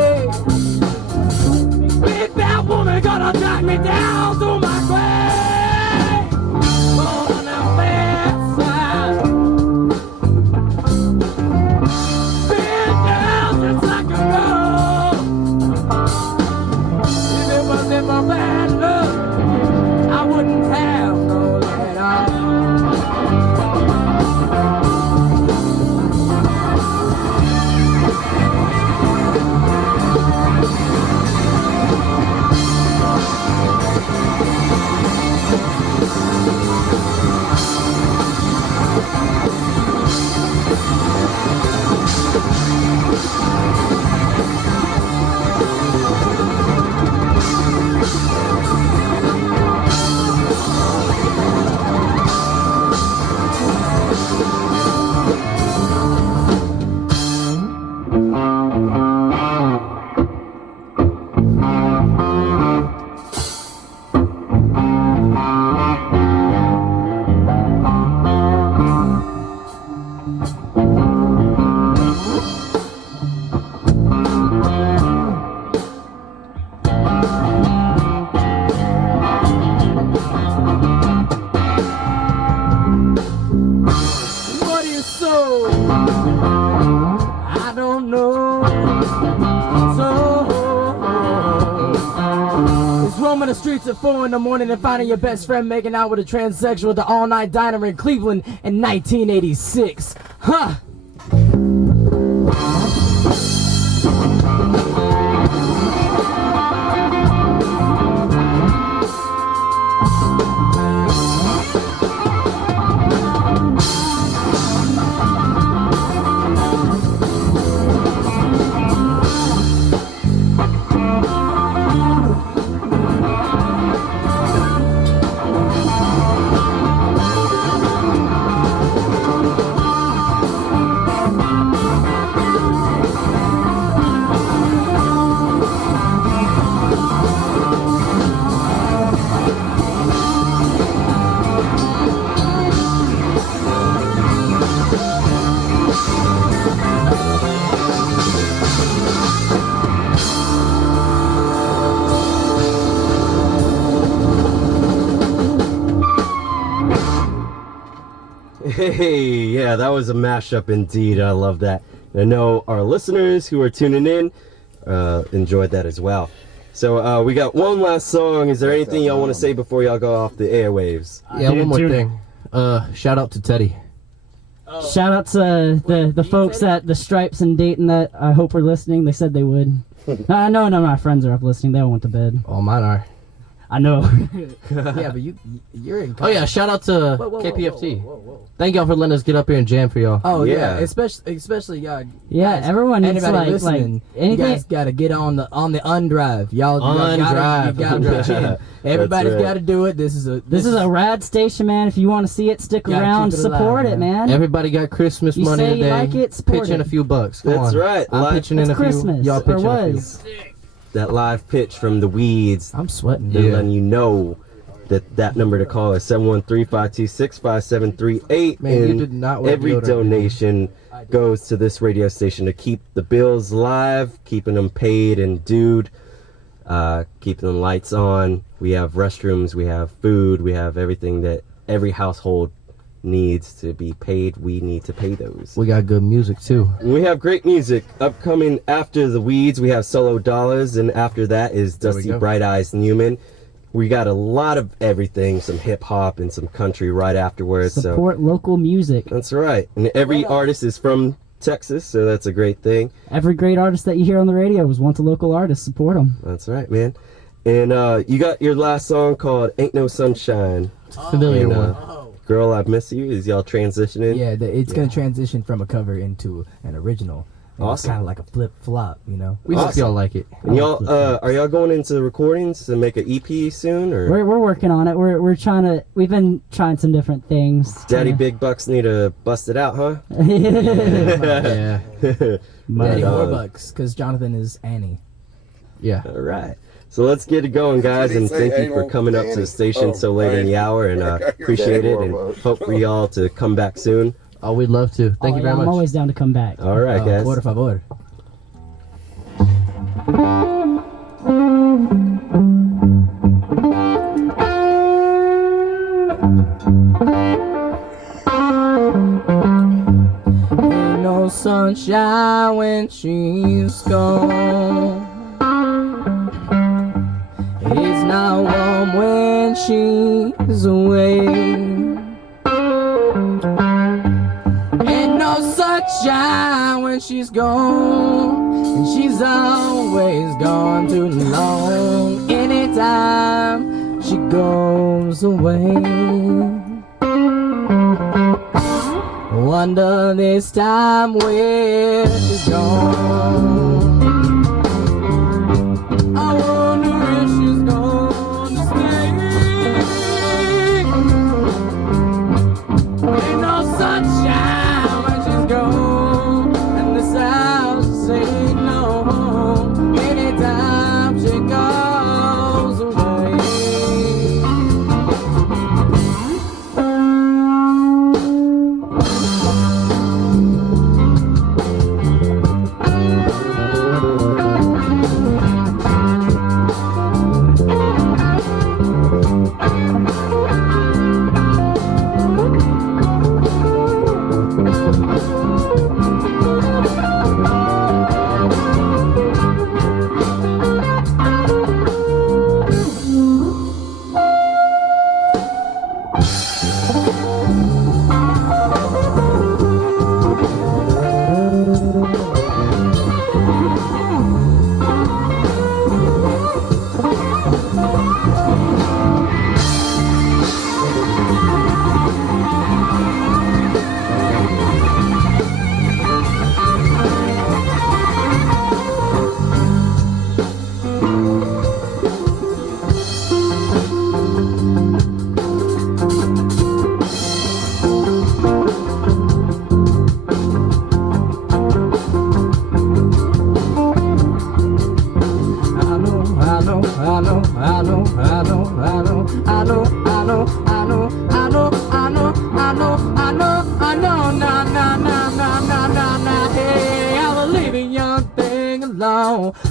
way. Big bad woman gonna drag me down to my grave. On the bad side. Been down just like a road. If it wasn't for bad luck, I wouldn't have no luck at all. What is so? I don't know. So it's roaming the streets at 4 in the morning and finding your best friend making out with a transsexual at the all-night diner in Cleveland in 1986. Huh? Hey, yeah, that was a mashup indeed. I love that. I know our listeners who are tuning in enjoyed that as well. So we got one last song. Is there anything y'all want to say before y'all go off the airwaves? Yeah, one more thing. Shout out to Teddy. Shout out to the folks at the Stripes in Dayton that I hope are listening. They said they would. No, none of my friends are up listening. They all went to bed. All mine are. I know. Yeah, but you're in. Oh yeah, shout out to KPFT. Thank y'all for letting us get up here and jam for y'all. Oh Yeah. yeah, especially y'all. Yeah, guys, everyone needs anybody like listening, you anything. guys gotta get on the undrive. Y'all Undrive. you gotta pitch in. Everybody's right. gotta do it. This is a rad station, man. If you want to see it, stick Gotta around, keep it alive, support it, man. Everybody got Christmas You money say you today. like it, support pitch in it. a few bucks. Come That's on. right. I'm Live- pitching in It's a few. Christmas, Y'all or pitch in a few. was. That live pitch from the Weeds. I'm sweating. They're Yeah. letting you know that number to call is 713-526-5738. Man, you and did not wear every deodorant, donation goes to this radio station to keep the bills live, keeping them paid and dued, keeping them lights on. We have restrooms, we have food, we have everything that every household needs to be paid. We need to pay those. We got good music too. We have great music upcoming after the Weeds. We have Solo Dollars, and after that is There we Dusty go. Bright Eyes Newman. We got a lot of everything, some hip hop and some country right afterwards. Support local music. So that's right. And every artist is from Texas, so that's a great thing. Every great artist that you hear on the radio was once a local artist. Support them. That's right, man. And you got your last song called Ain't No Sunshine. Familiar And, one. Girl, I Miss You. Is y'all transitioning? Yeah, it's gonna transition from a cover into an original. And It's Awesome. kind of like a flip flop, you know. We hope Awesome. y'all like it. And y'all, are y'all going into recordings to make an EP soon, or We're working on it. We're trying to. We've been trying some different things. Daddy Big Bucks need to bust it out, huh? Yeah. Daddy on. Warbucks, because Jonathan is Annie. Yeah. All right. So let's get it going, guys, and thank you for coming up to the station so late in the hour, and appreciate it, and hope for y'all to come back soon. Oh, we'd love to. Thank you very I'm much. always down to come back. All right, guys. Por favor. Ain't no sunshine when she's gone. It's not warm when she's away. Ain't no sunshine when she's gone, and she's always gone too long. Anytime she goes away, wonder this time where she's gone. I wonder if she's gonna stay. Ain't no sunshine when she's gone, and the sounds say no anytime she goes away.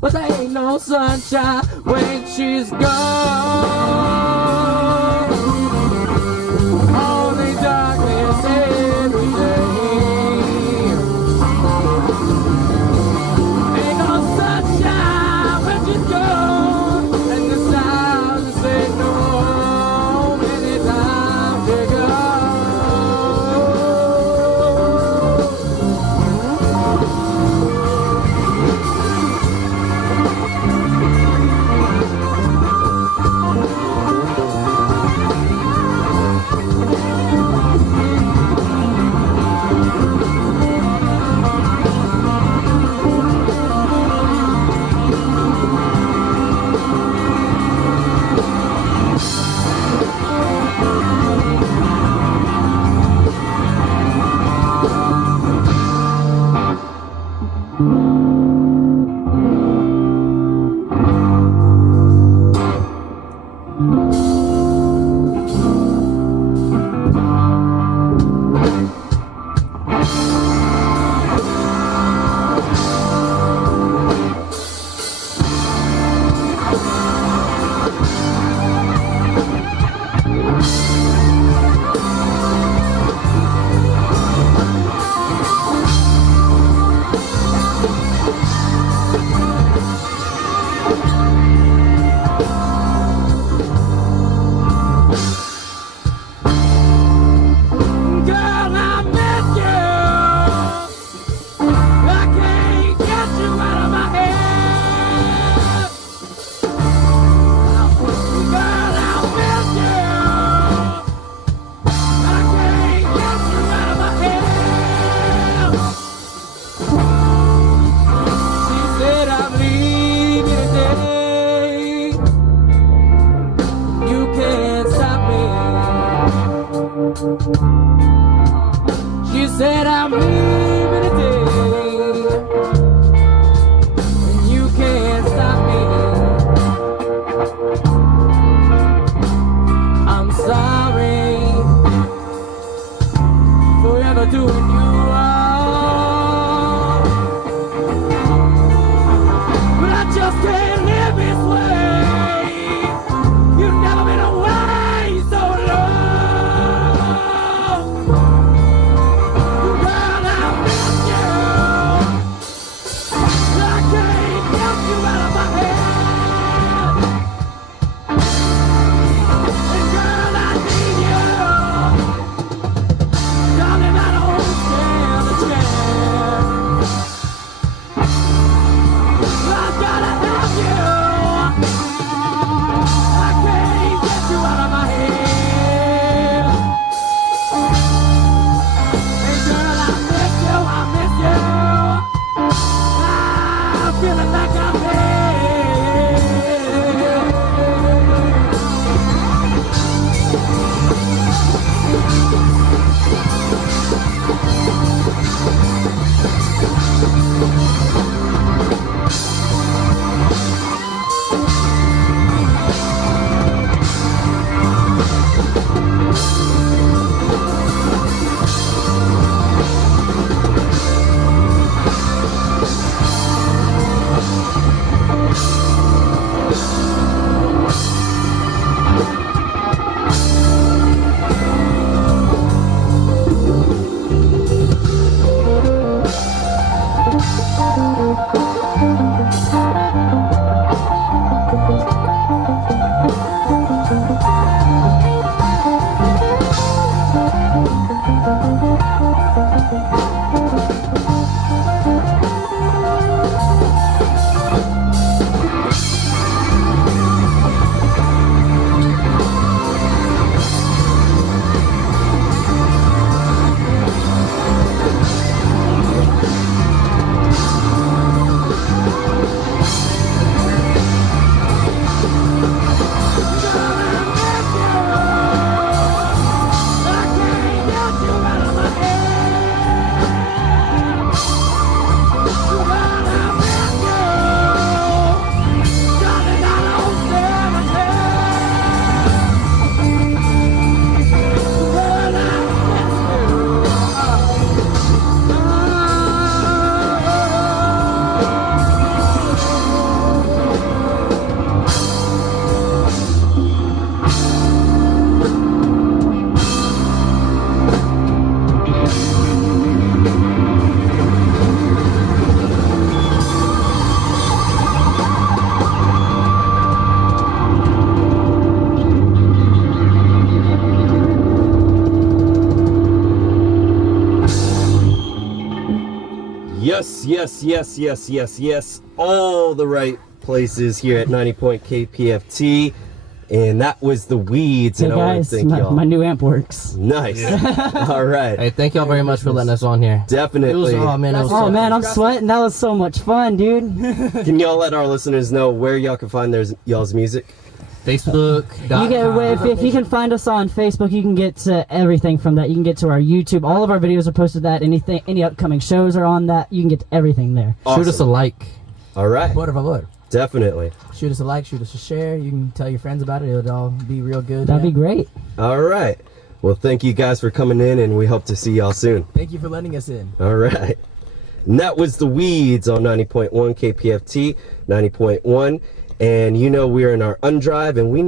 But there ain't no sunshine when she's gone. Only darkness every day. Ain't no sunshine when she's gone, and the sounds say no anytime she goes. Yes, yes, yes, yes, yes, yes. All the right places here at 90 Point KPFT. And that was The Weeds. Hey And I want to guys, thank y'all. my new amp works. Nice. All right. Hey, thank y'all very much for letting us on here. Definitely. Oh man, it was Oh so man, I'm sweating. That was so much fun, dude. Can y'all let our listeners know where y'all can find y'all's music? Facebook. If you can find us on Facebook, you can get to everything from that. You can get to our YouTube. All of our videos are posted that. Any upcoming shows are on that. You can get to everything there. Awesome. Shoot us a like. All right. Por favor. Definitely. Shoot us a like, shoot us a share. You can tell your friends about it. It'll all be real good. That'd be great. All right. Well, thank you guys for coming in, and we hope to see y'all soon. Thank you for letting us in. All right. And that was The Weeds on 90.1 KPFT, 90.1. And you know we're in our undrive, and we